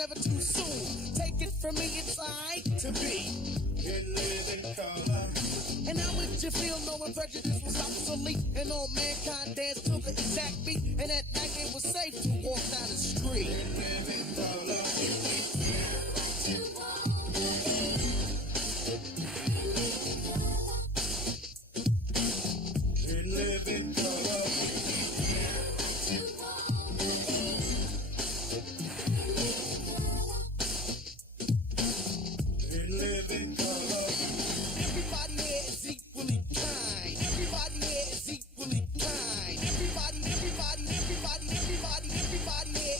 never too soon. Take it from me, it's I to be. In living color. And how would you feel knowing prejudice was obsolete and all mankind danced to the exact beat, and at night it was safe to walk down the street? In living color. In living color. In living color. Everybody here is equally kind. Everybody here is equally kind. Everybody here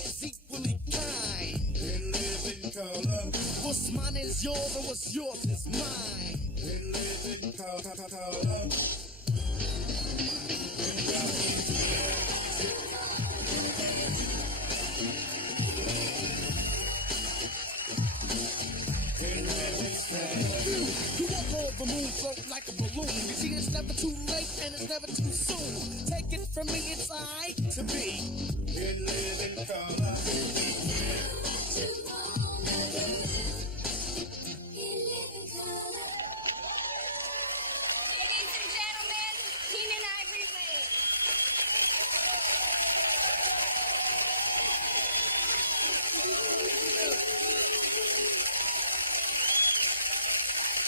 is equally kind. In living color. What's mine is yours and what's yours is mine. In living color. You walk over moon, float like a balloon. You see, it's never too late and it's never too soon. Take it from me, it's I to be. In living color. Ladies and gentlemen, Keenan Ivory Wayne.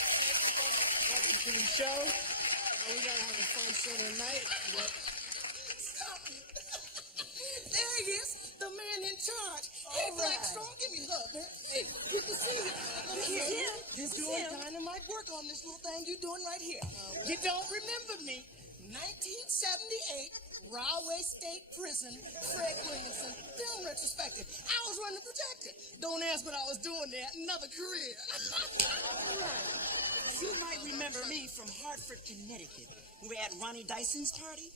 Welcome to the show. We gotta have a fun show tonight. Stop it. There he is, the man in charge. Hey, Blackstone, give me a hug, man. Hey, good to see you. Look here. You're doing dynamite work on this little thing you're doing right here. You don't remember me. 1978, Rahway State Prison, Fred Williamson, film retrospective. I was running the projector. Don't ask what I was doing there. Another career. You might remember me from Hartford, Connecticut. We were at Ronnie Dyson's party.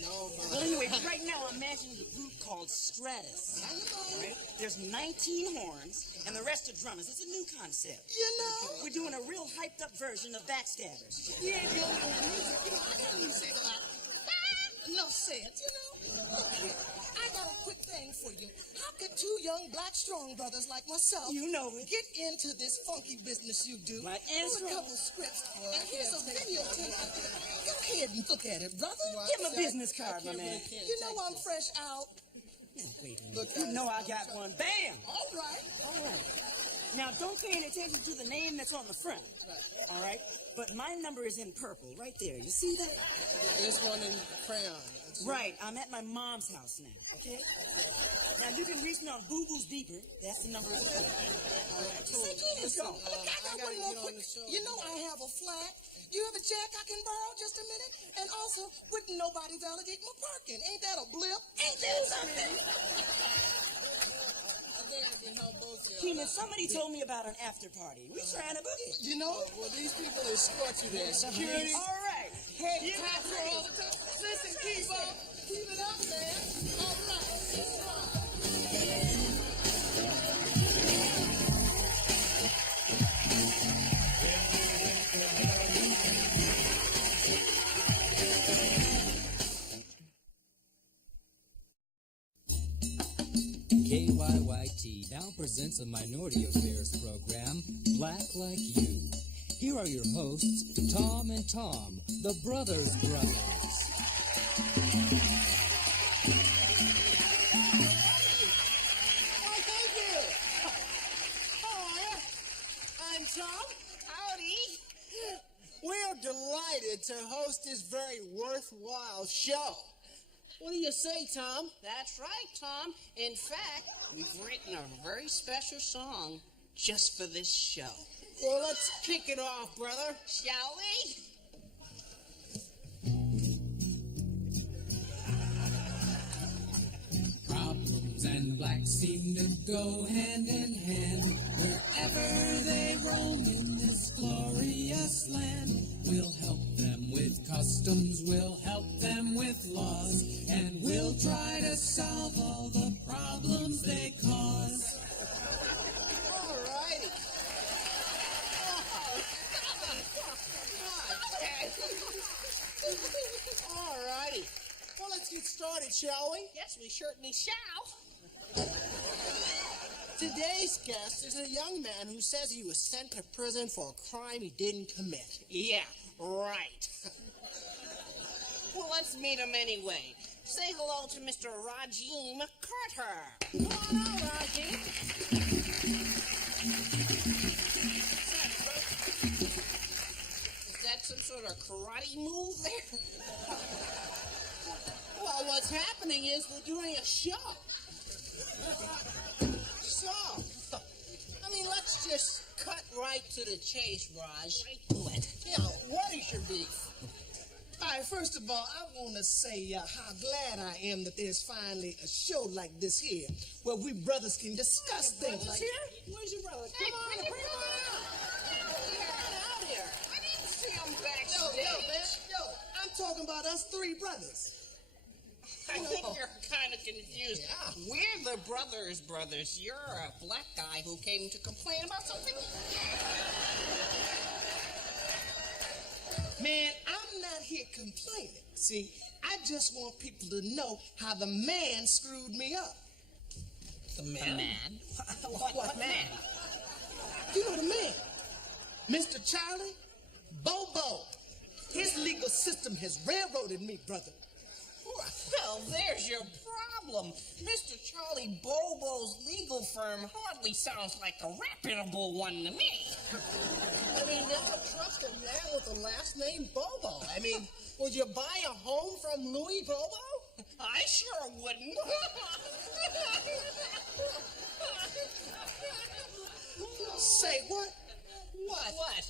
No, Well, anyway, right now I'm managing a group called Stratus. Right? There's 19 horns, and the rest are drummers. It's a new concept. You know? We're doing a real hyped-up version of Backstabbers. Yeah, you know, I got music a lot. Enough said, you know. Look, I got a quick thing for you. How could two young black strong brothers like myself You know it. get into this funky business you do? Like Here's a Ezra. couple scripts, and here's a videotape. Go ahead and look at it, brother. Give him a business card, my man. You know I'm fresh out. Wait a minute. You know I got one. Bam! All right. All right. Now, don't pay any attention to the name that's on the front. All right? But my number is in purple, right there. You see that? This one in crayon. Right. I'm at my mom's house now, okay? Now, you can reach me on Boo Boo's beeper. That's the number. Let's go. I got one more quick. You know I have a flat. You have a check I can borrow just a minute? And also, wouldn't nobody validate my parking? Ain't that a blip? Ain't that something? I think I can help both of you. Keenan, somebody told me about an after party. We trying to book it. You know? Well, these people escort you there. Security. All right. Hey, top roll. Listen, keep up. Keep it up, man. All right. KYYT now presents a Minority Affairs program, Black Like You. Here are your hosts, Tom and Tom, the Brothers Brothers. Oh, thank you. How are you? I'm Tom. Howdy. We're delighted to host this very worthwhile show. What do you say, Tom? That's right, Tom. In fact, we've written a very special song just for this show. Well, let's kick it off, brother. Shall we? Problems and blacks seem to go hand in hand. Wherever they roam in this glorious land, we'll help them with customs, we'll help them with laws, and we'll try to solve all the problems they cause. All righty. All righty. Well, let's get started, shall we? Yes, we certainly shall. To Today's guest is a young man who says he was sent to prison for a crime he didn't commit. Yeah, right. Well, let's meet him anyway. Say hello to Mr. Rajim Carter. Come on out, Rajim. Is that some sort of karate move there? Well, what's happening is we're doing a show. So, I mean, let's just cut right to the chase, Raj. Right to it. You know, what is your beef? All right, first of all, I want to say how glad I am that there's finally a show like this here where we brothers can discuss things like... Where's your brother? Hey, Come on, bring bring him him out here. I didn't see him Yo, backstage. man, I'm talking about us three brothers. I think you're kind of confused. Yeah. We're the brothers. You're a black guy who came to complain about something. Man, I'm not here complaining. See, I just want people to know how the man screwed me up. The man? What man? You know the man. Mr. Charlie Bobo. His legal system has railroaded me, brother. Well, there's your problem. Mr. Charlie Bobo's legal firm hardly sounds like a reputable one to me. I mean, never trust a man with the last name Bobo. I mean, would you buy a home from Louis Bobo? I sure wouldn't. Say what? What?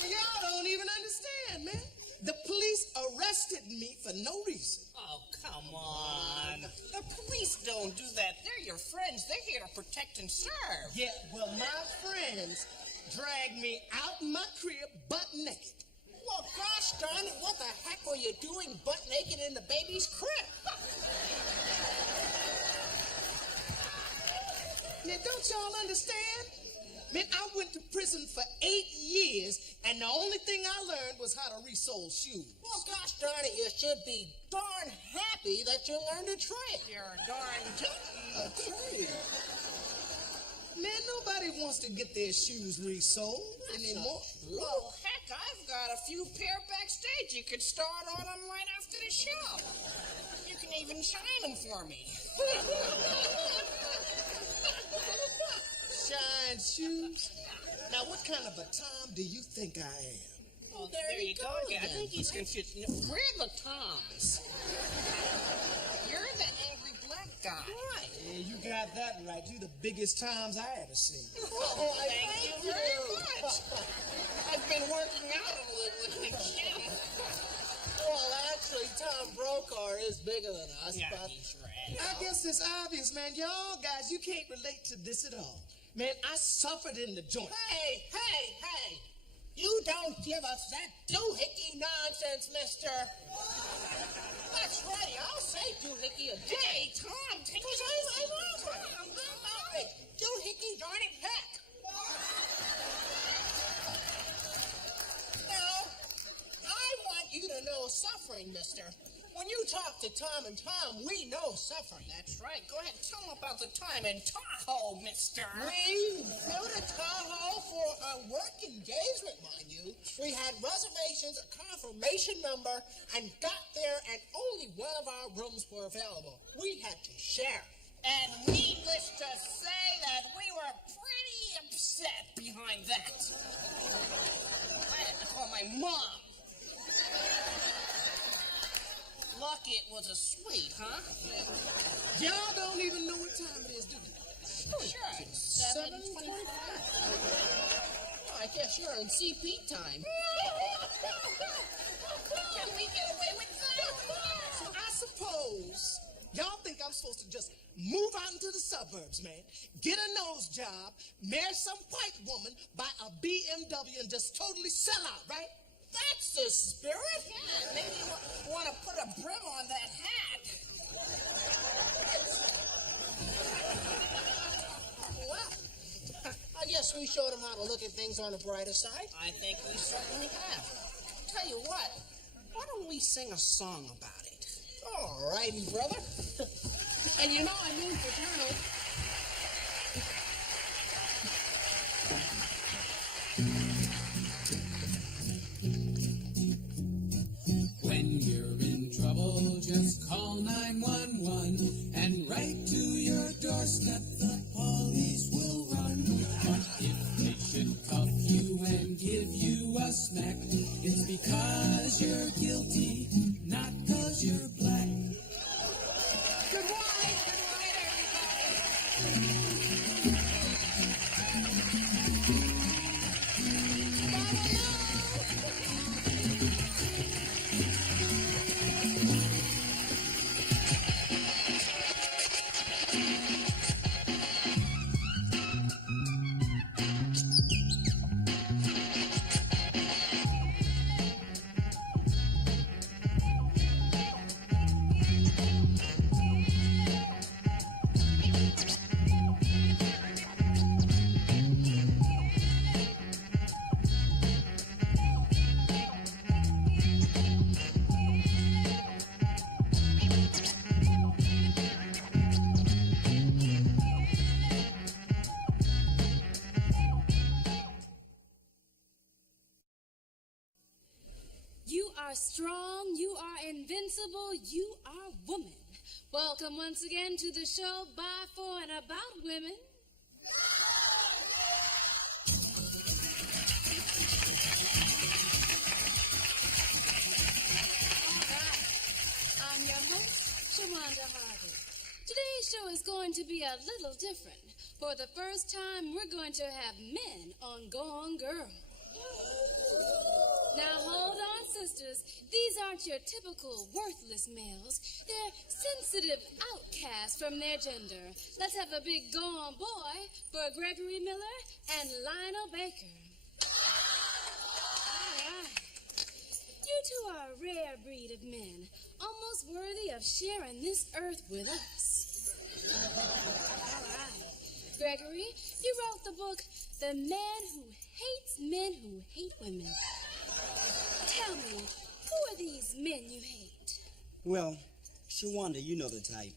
Y'all don't even understand, man. The police arrested me for no reason. Oh, come on. The police don't do that. They're your friends. They're here to protect and serve. Yeah, well, my friends dragged me out in my crib butt naked. Well, gosh darn it, what the heck were you doing butt naked in the baby's crib? Now, don't y'all understand? Man, I went to prison for 8 years, and the only thing I learned was how to resole shoes. Well, gosh darn it, you should be darn happy that you learned a trade. You're darn tootin'. A trade? Man, nobody wants to get their shoes resoled anymore. Well, heck, I've got a few pair backstage. You could start on them right after the show. You can even shine them for me. Shine shoes? Now, what kind of a Tom do you think I am? Oh, there you go again. I think he's confused. No, we're the Toms. You're the angry black guy. Right. Yeah, you got that right. You're the biggest Toms I ever seen. Oh, thank you very much. I've been working out a little in the gym. Well, actually, Tom Brokaw is bigger than us, Yeah, but he's right. I guess it's obvious, man. Y'all guys, you can't relate to this at all. Man, I suffered in the joint. Hey! You don't give us that doohickey nonsense, mister. That's right, I'll say doohickey a day. Hey, Tom, take it I'm doohickey darn it heck. Now, I want you to know suffering, mister. When you talk to Tom and Tom, we know suffering. That's right. Go ahead and tell them about the time in Tahoe, mister. We flew to Tahoe for a work engagement, mind you. We had reservations, a confirmation number, and got there, and only one of our rooms were available. We had to share. And needless to say that we were pretty upset behind that. I had to call my mom. Lucky it was a suite, huh? Y'all don't even know what time it is, do you? Sure. 7:25. Oh, I guess you're in CP time. Can we get away with that? So I suppose y'all think I'm supposed to just move out into the suburbs, man, get a nose job, marry some white woman, buy a BMW, and just totally sell out, right? That's the spirit. Yeah, maybe you want to put a brim on that hat. Well, I guess we showed them how to look at things on the brighter side. I think we certainly have. Tell you what, why don't we sing a song about it? All righty, brother. And you know I mean fraternal. When you're in trouble, just call 911 and right to your doorstep the police will run. But if they should cuff you and give you a smack, it's because you're guilty, not because you're black. Good night, everybody. You are strong, you are invincible, you are woman. Welcome once again to the show by, for, and about women. All right, I'm your host, Shawanda Harvey. Today's show is going to be a little different. For the first time, we're going to have men on Go On Girl. Now hold on, sisters. These aren't your typical worthless males. They're sensitive outcasts from their gender. Let's have a big go on boy for Gregory Miller and Lionel Baker. All right. You two are a rare breed of men, almost worthy of sharing this earth with us. All right. Gregory, you wrote the book, The Man Who Hates Men Who Hate Women. Tell me, who are these men you hate? Well, Shawanda, you know the type.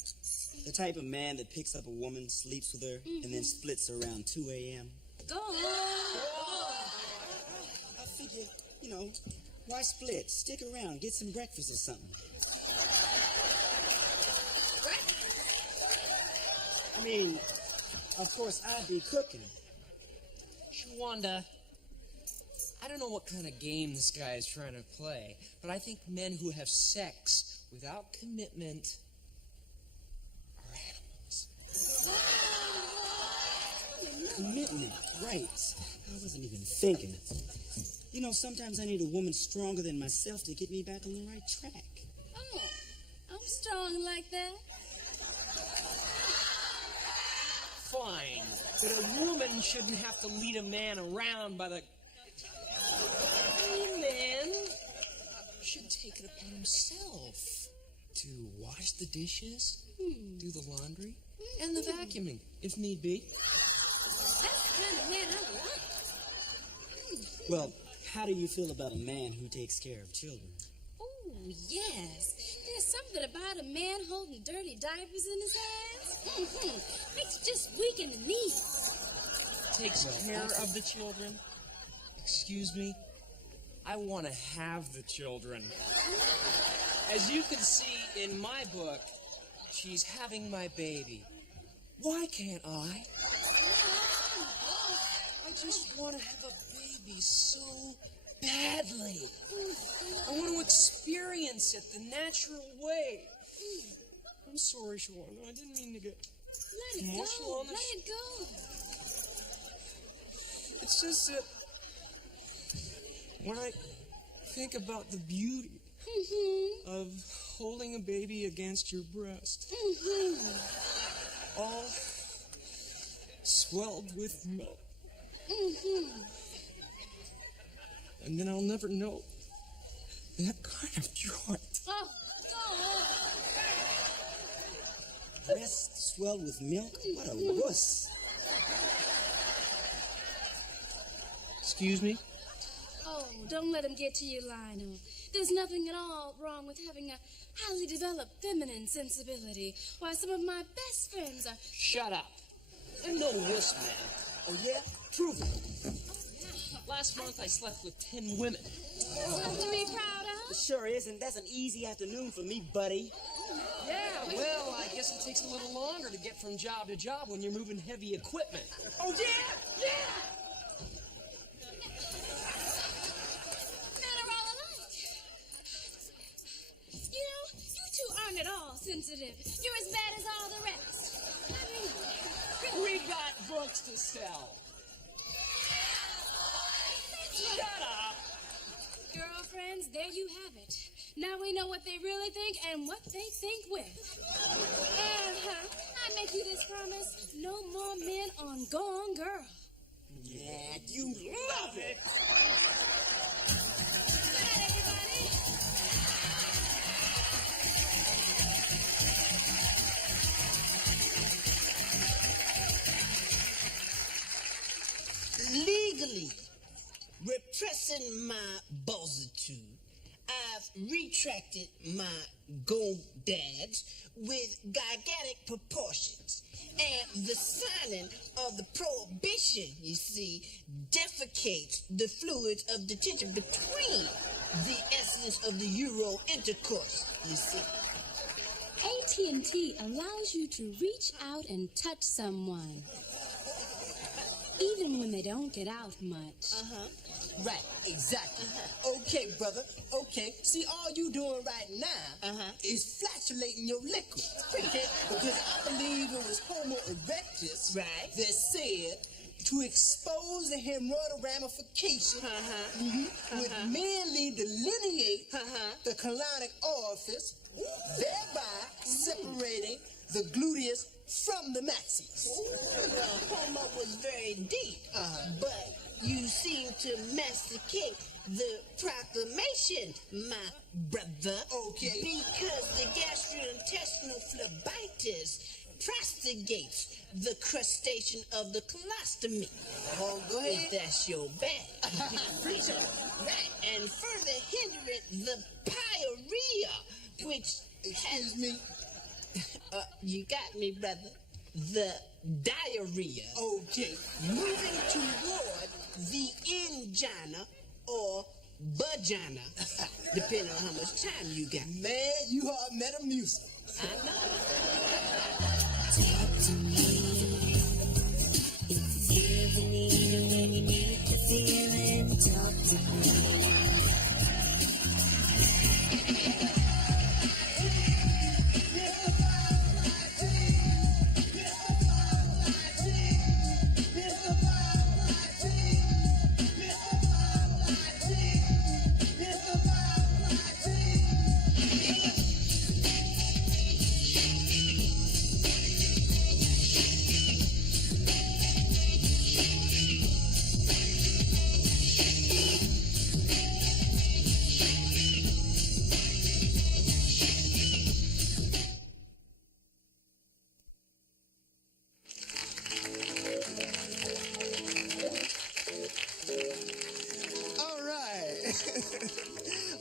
The type of man that picks up a woman, sleeps with her, and then splits her around 2 a.m. Go on. I figure, why split? Stick around, get some breakfast or something. I mean, of course, I'd be cooking. Shawanda, I don't know what kind of game this guy is trying to play, but I think men who have sex without commitment are animals. Commitment, right. I wasn't even thinking. Sometimes I need a woman stronger than myself to get me back on the right track. Oh, I'm strong like that. Fine, but a woman shouldn't have to lead a man around by the... A man should take it upon himself to wash the dishes, do the laundry, and the vacuuming, if need be. That's the kind of man I like. Well, how do you feel about a man who takes care of children? Oh, yes. There's something about a man holding dirty diapers in his hands. Makes you just weak in the knees. Takes care of the children? Excuse me? I want to have the children. As you can see in my book, she's having my baby. Why can't I? I just want to have a baby so badly. I want to experience it the natural way. I'm sorry, Shawanda. I didn't mean to get Let it emotional go. on this. Let it go. It's just that when I think about the beauty of holding a baby against your breast, all swelled with milk, and then I'll never know that kind of joy. Oh, go on. Breast swelled with milk? What a wuss. Excuse me? Oh, don't let him get to you, Lionel. There's nothing at all wrong with having a highly developed feminine sensibility. Why, some of my best friends are... Shut up. I'm no wuss, man. Oh, yeah? Prove it. Last month I slept with 10 women. Something to be proud of. Sure is, and that's an easy afternoon for me, buddy. Yeah, well, I guess it takes a little longer to get from job to job when you're moving heavy equipment. Oh, yeah? Yeah! Men are all alike. You know, you two aren't at all sensitive. You're as bad as all the rest. I mean, We got books to sell. Shut up! girlfriends, there you have it. Now we know what they really think and what they think with. I make you this promise: no more men on Gone Girl. Yeah, you love it. Good night, everybody. Legally repressing my buzzitude, I've retracted my gonads with gigantic proportions. And the signing of the prohibition, you see, defecates the fluids of the tension between the essence of the Euro intercourse, you see. AT&T allows you to reach out and touch someone, even when they don't get out much. Right, exactly. Okay, brother. Okay. See, all you doing right now is flatulating your liquid. Okay? Because I believe it was Homo erectus that said to expose the hemorrhoidal ramification would merely delineate the colonic orifice, thereby separating the gluteus from the maximus. Well, Homo was very deep, but you seem to masticate the proclamation, my brother. Okay. Because the gastrointestinal phlebitis prostigates the crustacean of the colostomy. Oh, go ahead. If that's your bag. Right. And further hindering the pyorrhea, which Excuse me? You got me, brother. The diarrhea. Okay. Moving toward the angina or vagina, depending on how much time you got. Man, you are Metamucil. I know. Talk to me. If you ever need it, when you need the feeling, talk to me.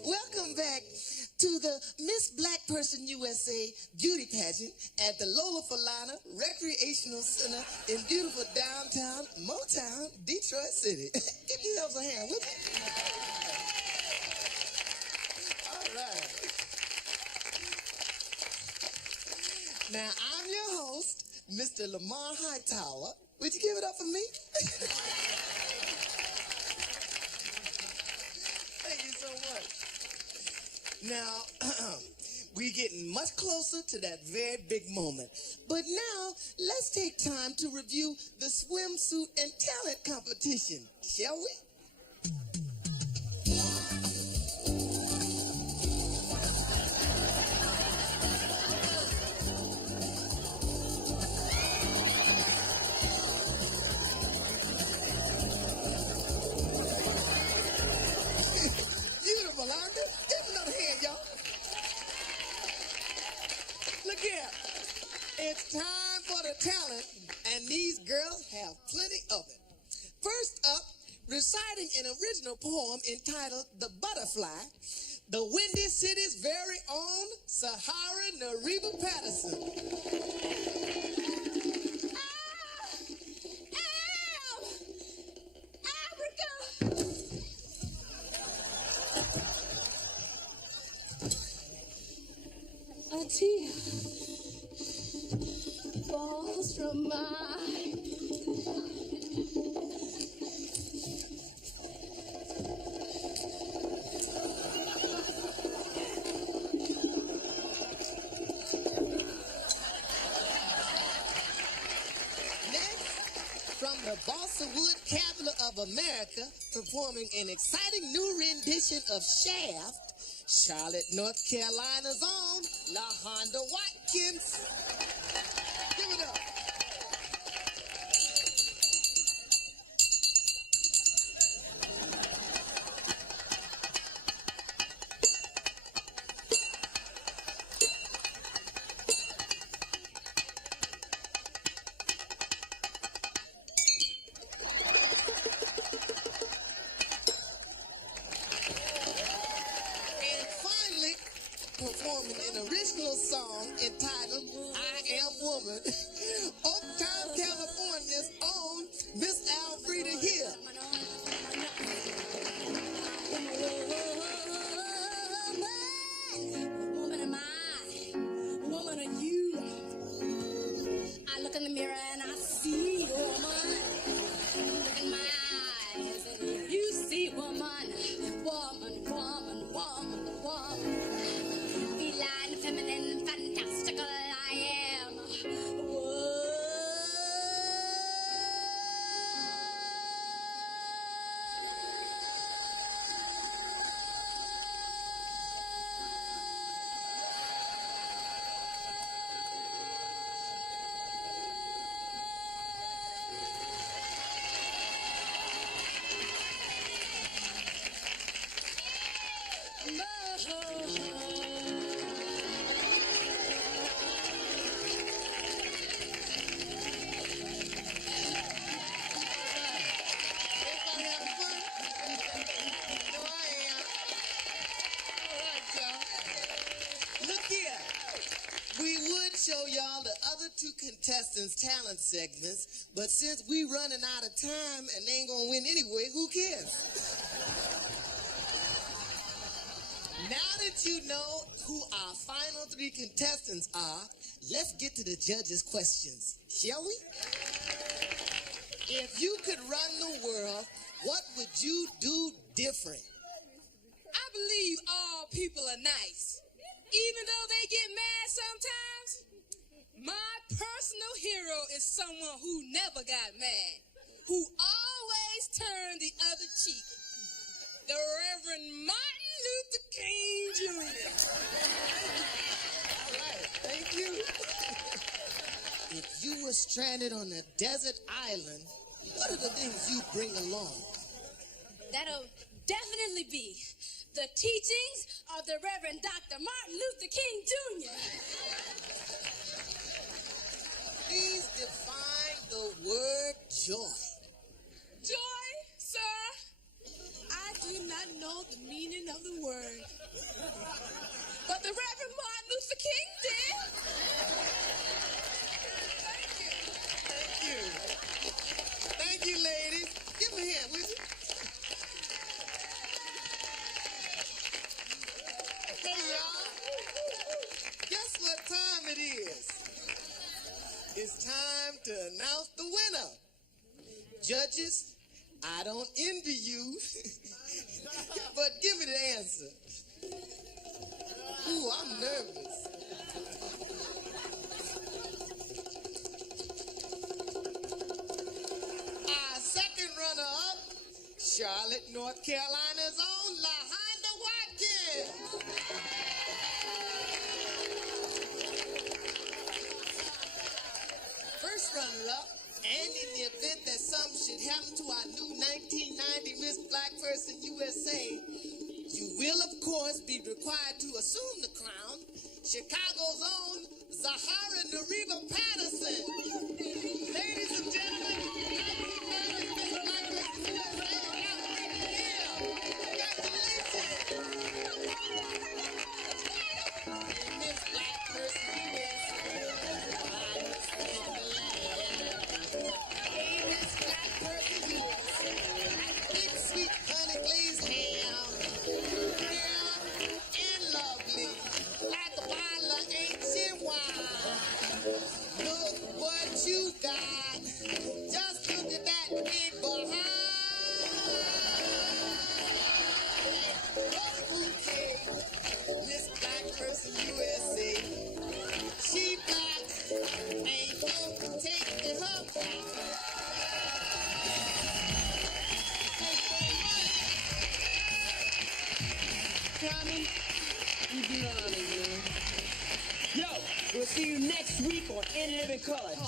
Welcome back to the Miss Black Person USA beauty pageant at the Lola Falana Recreational Center in beautiful downtown Motown, Detroit City. Give yourselves a hand, would you? All right. Now, I'm your host, Mr. Lamar Hightower. Would you give it up for me? Now, we're getting much closer to that very big moment. But now, let's take time to review the swimsuit and talent competition, shall we? Beautiful, aren't they? Give another hand, y'all. Look here. It's time for the talent, and these girls have plenty of it. First up, reciting an original poem entitled The Butterfly, the Windy City's very own Sahara Nariba Patterson. A tear falls from my From the Balsa Wood capital of America, performing an exciting new rendition of Shaft, Charlotte, North Carolina's own LaHonda Watkins. Give it up. Performing an original song entitled I Am Woman, Oaktown, California's own Miss Alfreda Hill. Woman am I, woman are you. I look in the mirror and I see woman. Look in my eyes and you see woman, woman, woman, woman, woman. Feline, feminine, fantastical, I am. Show y'all the other two contestants' talent segments, but since we running out of time and they ain't gonna win anyway, who cares? Now that you know who our final three contestants are, let's get to the judges' questions, shall we? If you could run the world, what would you do different? I believe all people are nice, even though they get mad sometimes. My personal hero is someone who never got mad, who always turned the other cheek. The Reverend Martin Luther King Jr. All right, thank you. If you were stranded on a desert island, what are the things you bring along? That'll definitely be the teachings of the Reverend Dr. Martin Luther King Jr. Please define the word joy. Joy, sir? I do not know the meaning of the word, but the Reverend Martin Luther King did. Thank you. Thank you. Thank you, ladies. Give me a hand, will you? Hey, y'all. Guess what time it is? It's time to announce the winner. Judges, I don't envy you, but give me the answer. Ooh, I'm nervous. Our second runner-up, Charlotte, North Carolina's own LaHonda Watkins. First runner-up, and in the event that something should happen to our new 1990 Miss Black Person USA, you will, of course, be required to assume the crown, Chicago's own Zahara Nariba Patterson. Ladies and gentlemen, 1990 Miss Black Person USA.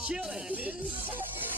chilling.